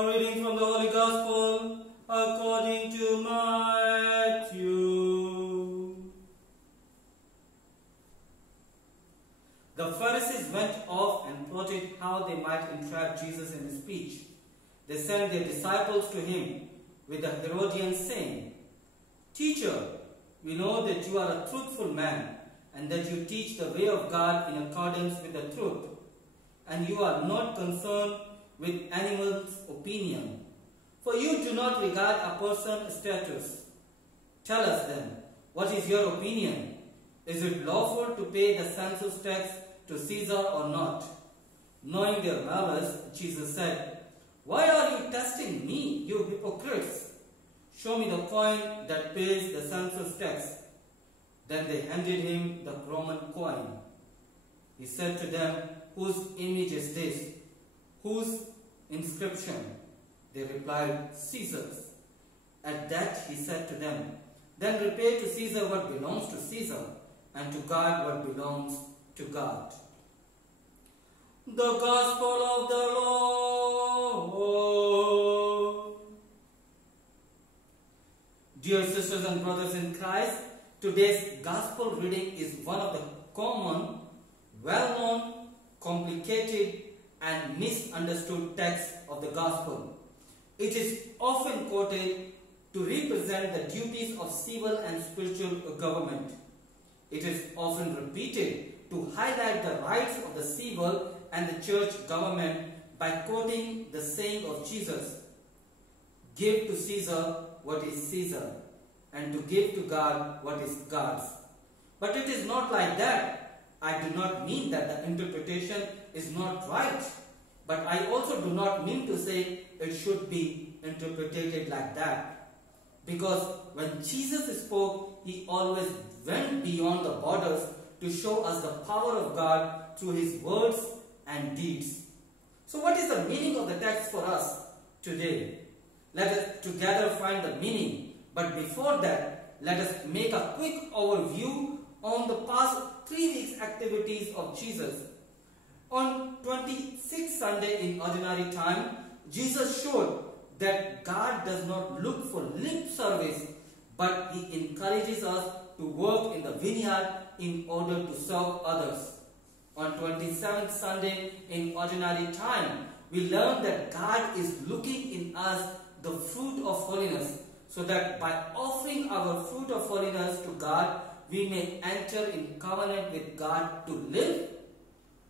A reading from the Holy Gospel according to Matthew. The Pharisees went off and plotted how they might entrap Jesus in his speech. They sent their disciples to him with the Herodians, saying, "Teacher, we know that you are a truthful man, and that you teach the way of God in accordance with the truth, and you are not concerned with anyone's opinion. For you do not regard a person's status. Tell us then, what is your opinion? Is it lawful to pay the census tax to Caesar or not?" Knowing their malice, Jesus said, "Why are you testing me, you hypocrites? Show me the coin that pays the census tax." Then they handed him the Roman coin. He said to them, "Whose image is this? Whose inscription?" They replied, "Caesar's." At that he said to them, "Then repay to Caesar what belongs to Caesar, and to God what belongs to God." The Gospel of the Lord. Dear sisters and brothers in Christ, today's Gospel reading is one of the common, well-known, complicated and misunderstood texts of the Gospel. It is often quoted to represent the duties of civil and spiritual government. It is often repeated to highlight the rights of the civil and the church government by quoting the saying of Jesus, "Give to Caesar what is Caesar, and to give to God what is God's." But it is not like that. I do not mean that the interpretation is not right, but I also do not mean to say it should be interpreted like that. Because when Jesus spoke, he always went beyond the borders to show us the power of God through his words and deeds. So what is the meaning of the text for us today? Let us together find the meaning. But before that, let us make a quick overview on the past 3 weeks' activities of Jesus. On 26th Sunday in ordinary time, Jesus showed that God does not look for lip service, but he encourages us to work in the vineyard in order to serve others. On 27th Sunday in ordinary time, we learn that God is looking in us the fruit of holiness, so that by offering our fruit of holiness to God, we may enter in covenant with God to live,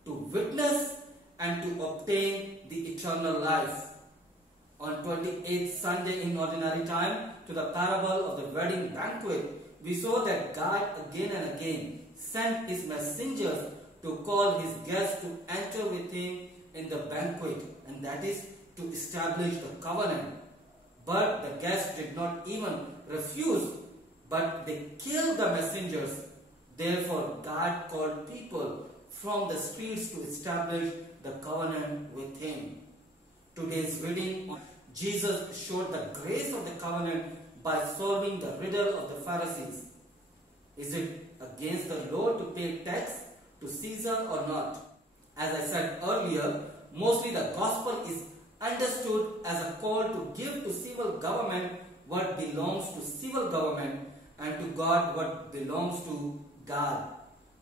to witness, and to obtain the eternal life. On 28th Sunday in ordinary time, to the parable of the wedding banquet, we saw that God again and again sent his messengers to call his guests to enter with him in the banquet, and that is to establish the covenant. But the guests did not even refuse, but they killed the messengers. Therefore, God called people from the streets to establish the covenant with him. Today's reading, Jesus showed the grace of the covenant by solving the riddle of the Pharisees. Is it against the law to pay tax to Caesar or not? As I said earlier, mostly the gospel is understood as a call to give to civil government what belongs to civil government, and to God what belongs to God.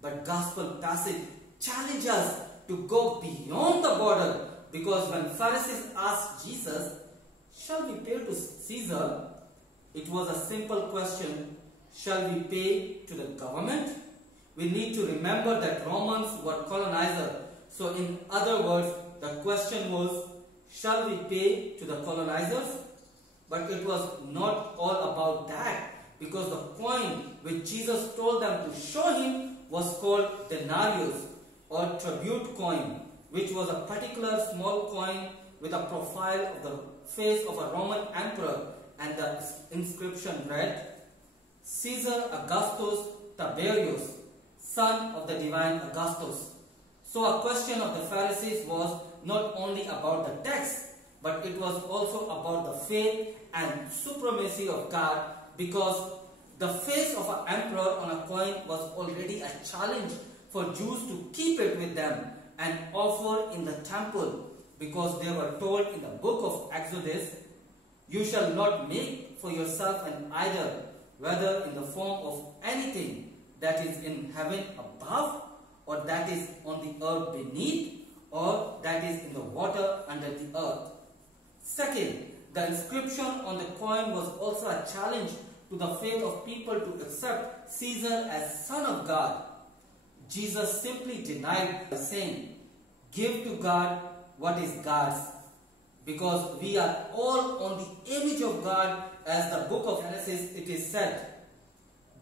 But gospel passage challenges us to go beyond the border, because when Pharisees asked Jesus, "Shall we pay to Caesar?" it was a simple question. Shall we pay to the government? We need to remember that Romans were colonizers. So in other words, the question was, shall we pay to the colonizers? But it was not all about that, because the coin which Jesus told them to show him was called denarius, or tribute coin, which was a particular small coin with a profile of the face of a Roman emperor, and the inscription read, "Caesar Augustus Tiberius, son of the divine Augustus." So a question of the Pharisees was not only about the text, but it was also about the faith and supremacy of God, because the face of an emperor on a coin was already a challenge for Jews to keep it with them and offer in the temple. because they were told in the book of Exodus, "You shall not make for yourself an idol, whether in the form of anything that is in heaven above, or that is on the earth beneath, or that is in the water under the earth." Second, the inscription on the coin was also a challenge to the faith of people to accept Caesar as Son of God. Jesus simply denied by saying, "Give to God what is God's," because we are all on the image of God. As the book of Genesis it is said,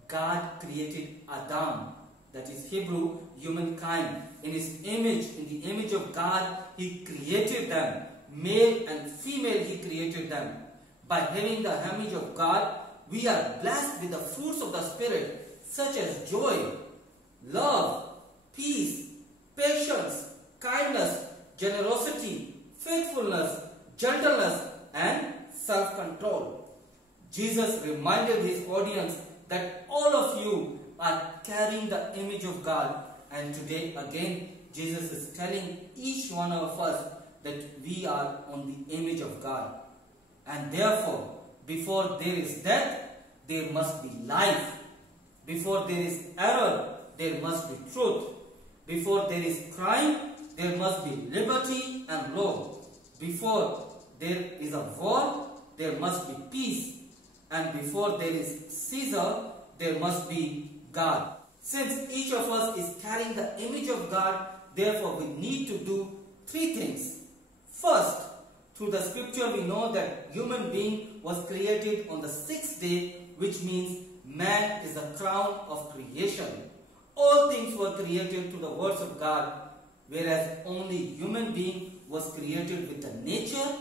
God created Adam, that is Hebrew, humankind, in his image, in the image of God he created them. Male and female he created them. By having the image of God, we are blessed with the fruits of the Spirit, such as joy, love, peace, patience, kindness, generosity, faithfulness, gentleness, and self-control. Jesus reminded his audience that all of you are carrying the image of God, and today again Jesus is telling each one of us that we are on the image of God. And therefore, before there is death, there must be life. Before there is error, there must be truth. Before there is crime, there must be liberty and law. Before there is a war, there must be peace. And before there is Caesar, there must be God. Since each of us is carrying the image of God, therefore we need to do three things. First, through the scripture we know that human being was created on the sixth day, which means man is the crown of creation. All things were created through the words of God, whereas only human being was created with the nature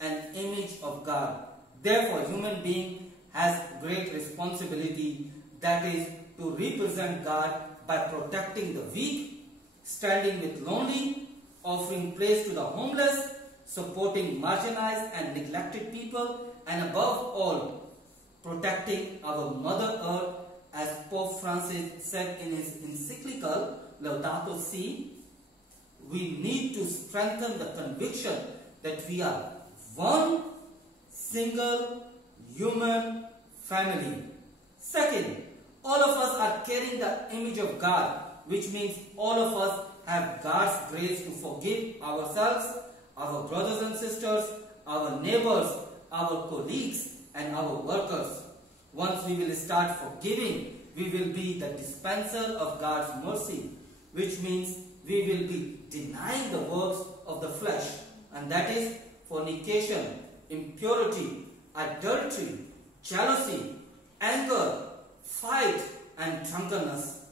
and image of God. Therefore, human being has great responsibility, that is to represent God by protecting the weak, standing with lonely, offering place to the homeless, supporting marginalized and neglected people, and above all, protecting our Mother Earth, as Pope Francis said in his encyclical Laudato Si. We need to strengthen the conviction that we are one single human family. Second, all of us are carrying the image of God, which means all of us have God's grace to forgive ourselves, our brothers and sisters, our neighbors, our colleagues, and our workers. Once we will start forgiving, we will be the dispenser of God's mercy, which means we will be denying the works of the flesh, and that is fornication, impurity, adultery, jealousy, anger, fight, and drunkenness.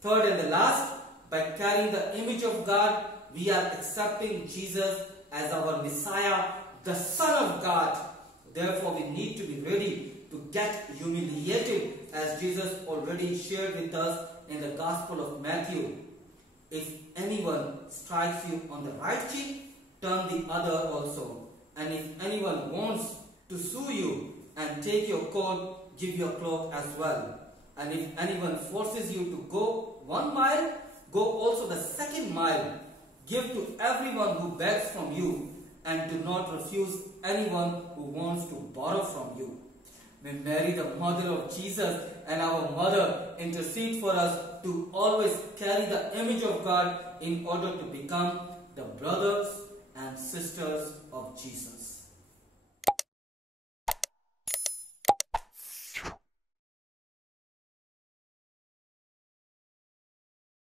Third and the last, by carrying the image of God, we are accepting Jesus as our Messiah, the Son of God. Therefore, we need to be ready to get humiliated, as Jesus already shared with us in the Gospel of Matthew. If anyone strikes you on the right cheek, turn the other also. And if anyone wants to sue you and take your coat, give your cloak as well. And if anyone forces you to go 1 mile, go also the 2nd mile. Give to everyone who begs from you, and do not refuse anyone who wants to borrow from you. May Mary, the mother of Jesus, and our mother intercede for us to always carry the image of God in order to become the brothers and sisters of Jesus.